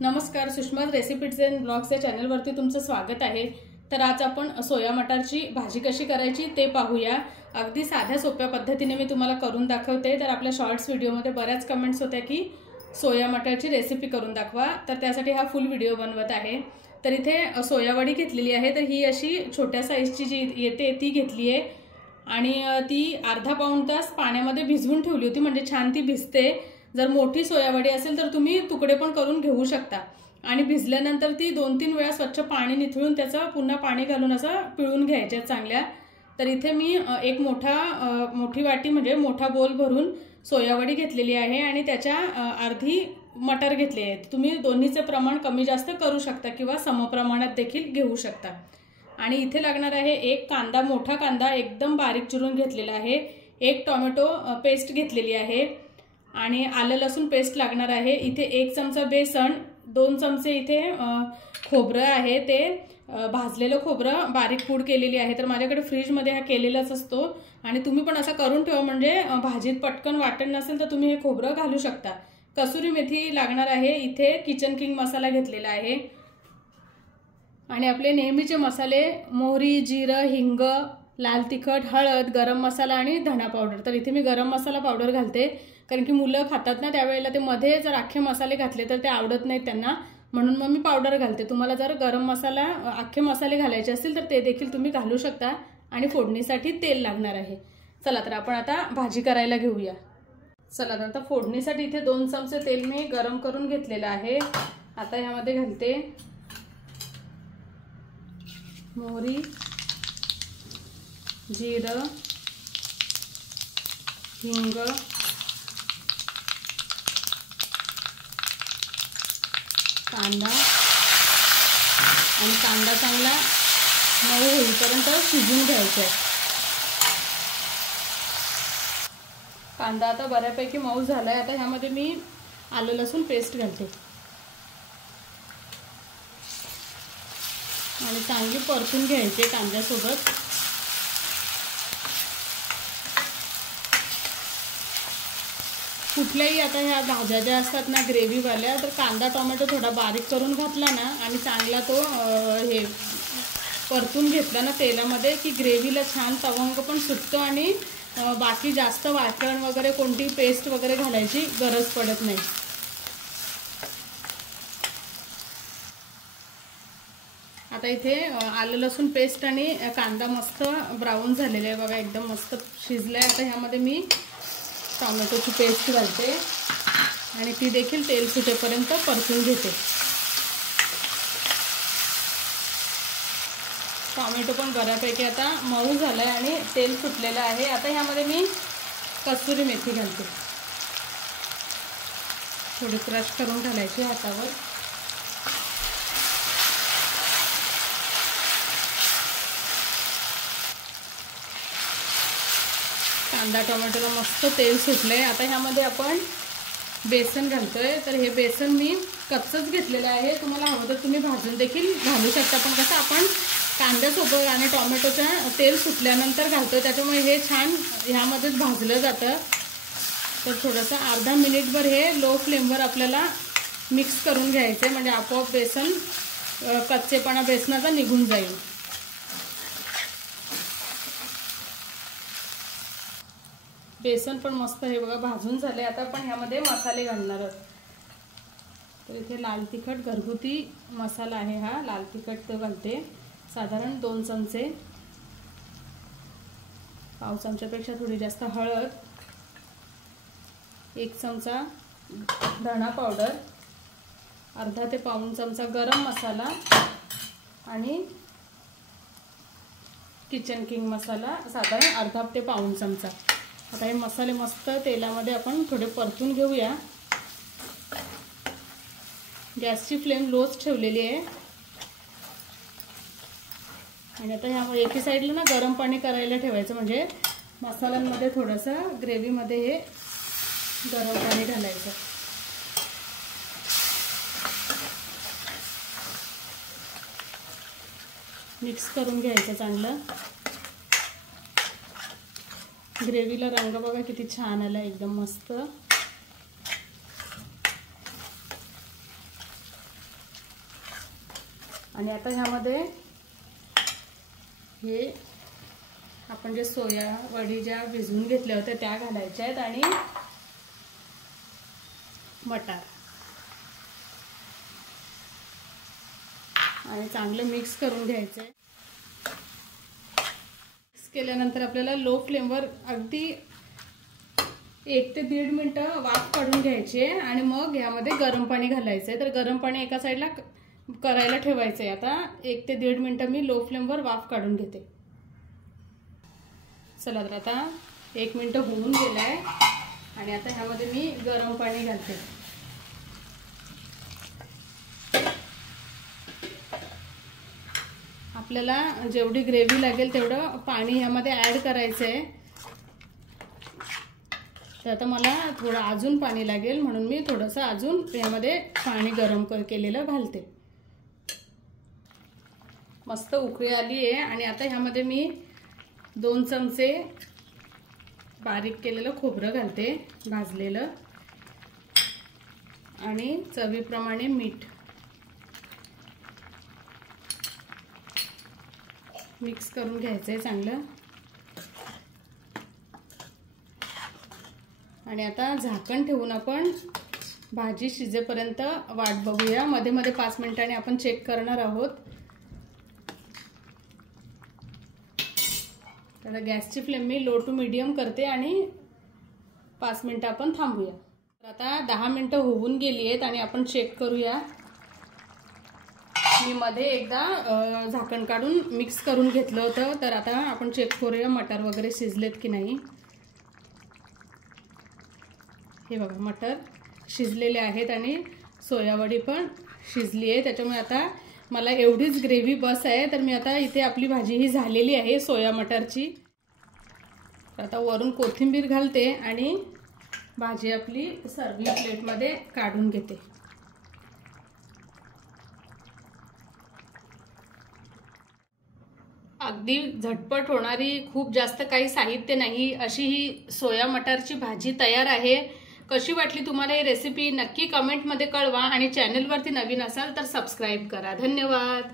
नमस्कार, Sushma recipes and blogs या चॅनलवरती तुमचं स्वागत आहे। तर आज आपण सोया मटारची भाजी कशी करायची ते पाहूया। अगदी साध्या सोप्या पद्धतीने मी तुम्हाला करून दाखवते। तर आपल्या शॉर्ट्स व्हिडिओमध्ये बऱ्याच कमेंट्स होत्या की सोया मटारची रेसिपी करून दाखवा, तर त्यासाठी हा फुल व्हिडिओ बनवत आहे। तर इथे सोयावडी घेतलेली आहे, तर ही अशी छोट्या साईजची जी येते ती घेतली आहे आणि ती अर्धा पाऊण तास पाण्यामध्ये भिजवून ठेवली होती, म्हणजे छान ती भिजते। जर मोठी सोयावडी असेल तर तुम्ही तुकडे पण करून घेऊ शकता आणि भिजल्यानंतर ती 2-3 वेळा स्वच्छ पाणी निथळून त्याचं पुन्हा पाणी घालून असं पिळून घ्यायचे चांगल्या। तर इथे मी एक मोठी वाटी म्हणजे मोठा बोल भरून सोयावडी घेतलेली आहे आणि त्याच्या अर्धी मटर घेतली आहे। तुम्ही दोन्हीचे प्रमाण कमी जास्त करू शकता किंवा समप्रमाणात देखील घेऊ शकता। आणि इथे लागणार आहे एक कांदा, मोठा कांदा एकदम बारीक चिरून घेतलेला आहे, एक टोमॅटो पेस्ट घेतलेली आहे आणि आलं लसूण पेस्ट लागणार आहे। इथे 1 चमचा बेसन, 2 चमचे इथे खोबरं आहे, ते भाजलेलं खोबरं बारीक पूड केलेली आहे। तर माझ्याकडे फ्रीजमध्ये हा केलेलाच असतो आणि तुम्ही पण असं करून ठेवा, म्हणजे भाजीत पटकन वाटण नसेल तर तुम्ही हे खोबरं घालू शकता। कसुरी मेथी लागणार आहे, इथे किचन किंग मसाला घेतलेला आहे आणि आपले नेहमीचे मसाले मोहरी, जिरं, हिंग, लाल तिखट, हळद, गरम मसाला आणि धना पावडर। तर इथे मी गरम मसाला पावडर घालते कारण की मुलं खातात ना, त्यावेळेला ते मध्ये जर अख्खे मसाले घातले तर ते आवडत नाहीत त्यांना, म्हणून मग मी पावडर घालते। तुम्हाला जर गरम मसाला अख्खे मसाले घालायचे असतील तर ते देखील तुम्ही घालू शकता आणि फोडणीसाठी तेल लागणार आहे। चला तर आपण आता भाजी करायला घेऊया। चला तर आता फोडणीसाठी इथे 2 चमचे तेल मी गरम करून घेतलेलं आहे। आता यामध्ये घालते मोहरी, जिरं, हिंग, कांदा आणि कांदा चांगला मऊ होईपर्यंत शिजवून घ्यायचा आहे। कांदा आता बऱ्यापैकी मऊ झालाय। आता ह्यामध्ये मी आलं लसूण पेस्ट घालते आणि चांगली परतून घ्यायचे कांद्यासोबत। कुठल्याही आता ह्या भाज्या ज्या असतात ना ग्रेव्हीवाल्या, तर कांदा टोमॅटो थोडा बारीक करून घातला ना आणि चांगला तो हे परतून घेतला ना तेलामध्ये की ग्रेव्हीला छान तवंग पण सुटतो आणि बाकी जास्त वाटण वगैरे कोणती पेस्ट वगैरे घालायची गरज पडत नाही। आता इथे आलं लसूण पेस्ट आणि कांदा मस्त ब्राऊन झालेला आहे बघा, एकदम मस्त शिजलाय। आता ह्यामध्ये मी टोमॅटोची पेस्ट घालते आणि ती देखील तेल सुटेपर्यंत परतून घेते। टोमॅटो पण बऱ्यापैकी आता मऊ झालाय आणि तेल सुटलेलं आहे। आता ह्यामध्ये मी कसुरी मेथी घालते, थोडी क्रश करून घालायची हातावर। कांदा टोमॅटोला मस्त तेल सुटलंय। आता ह्यामध्ये आपण बेसन घालतोय, तर हे बेसन मी कच्चंच घेतलेलं आहे, तुम्हाला हवं तर तुम्ही भाजून देखील घालू शकता, पण कसं आपण कांद्यासोबत आणि टोमॅटोच्या तेल सुटल्यानंतर घालतोय त्याच्यामुळे हे छान ह्यामध्येच भाजलं जातं। तर थोडंसं अर्धा मिनिटभर हे लो फ्लेमवर आपल्याला मिक्स करून घ्यायचं, म्हणजे आपोआप बेसन कच्चेपणा बेसनाचा निघून जाईल। बेसन पण मस्त हे बघा भाजून झाले। आता आपण ह्यामध्ये मसाले घालणार आहोत। तर इथे लाल तिखट घरगुती मसाला आहे, हा लाल तिखट तो घालते साधारण 2 चमचे, पाव चमच्यापेक्षा थोडी जास्त हळद, 1 चमचा धना पावडर, अर्धा ते पाऊण चमचा गरम मसाला आणि किचन किंग मसाला साधारण अर्धा ते पाऊण चमचा। आता हे मसाले मस्त तेलामध्ये आपण थोडे परतून घेऊया। गॅसची फ्लेम लोच ठेवलेली आहे आणि आता ह्यामध्ये एकी साईडला ना गरम पाणी करायला ठेवायचं, म्हणजे मसाल्यांमध्ये थोडंसं ग्रेव्हीमध्ये हे गरम पाणी घालायचं। मिक्स करून घ्यायचं चांगलं। ग्रेव्हीला रंग बघा किती छान आला, एकदम मस्त। आणि आता ह्यामध्ये हे आपण जे सोया वडी ज्या भिजवून घेतल्या होत्या त्या घालायच्या आहेत आणि मटार आणि चांगलं मिक्स करून घ्यायचं आहे। मिक्स केल्यानंतर आपल्याला लो फ्लेमवर अगदी 1 ते 1.5 मिनिटं वाफ काढून घ्यायची आहे आणि मग यामध्ये गरम पाणी घालायचं आहे। तर गरम पाणी एका साईडला करायला ठेवायचं आहे। आता 1 ते 1.5 मिनिटं मी लो फ्लेमवर वाफ काढून घेते। चला तर आता 1 मिनिट होऊन गेलं आहे आणि आता ह्यामध्ये मी गरम पाणी घालते। आपल्याला जेवढी ग्रेव्ही लागेल तेवढं पाणी ह्यामध्ये ॲड करायचं आहे। तर आता मला थोडं अजून पाणी लागेल म्हणून मी थोडंसं अजून ह्यामध्ये पाणी गरम केलेलं घालते। मस्त उकळी आली आहे आणि आता ह्यामध्ये मी 2 चमचे बारीक केलेलं खोबरं घालते भाजलेलं आणि चवीप्रमाणे मीठ। मिक्स करून घ्यायचं आहे चांगलं आणि आता झाकण ठेवून आपण भाजी शिजेपर्यंत वाट बघूया। मध्ये मध्ये 5 मिनिटांनी आपण चेक करणार आहोत। तर गॅसची फ्लेम मी लो टू मीडियम करते आणि 5 मिनिटं आपण थांबूया। तर आता 10 मिनिटं होऊन गेली आहेत आणि आपण चेक करूया। मी मध्ये एकदा झाकण काढून मिक्स करून घेतलं होतं। तर आता आपण चेक करूया मटार वगैरे शिजलेत की नाही। हे बघा मटार शिजलेले आहेत आणि सोयावडी पण शिजली आहे। त्याच्यामुळे आता मला एवढीच ग्रेव्ही बस आहे। तर मी आता इथे आपली भाजी ही झालेली आहे सोया मटारची। आता वरून कोथिंबीर घालते आणि भाजी आपली सर्विंग प्लेटमध्ये काढून घेते। अगदी झटपट होणारी, खूप जास्त काही साहित्य नाही अशी ही सोया मटारची भाजी तयार आहे। कशी वाटली तुम्हाला ही रेसिपी नक्की कमेंटमध्ये कळवा आणि चॅनलवरती नवीन असाल तर सबस्क्राइब करा। धन्यवाद।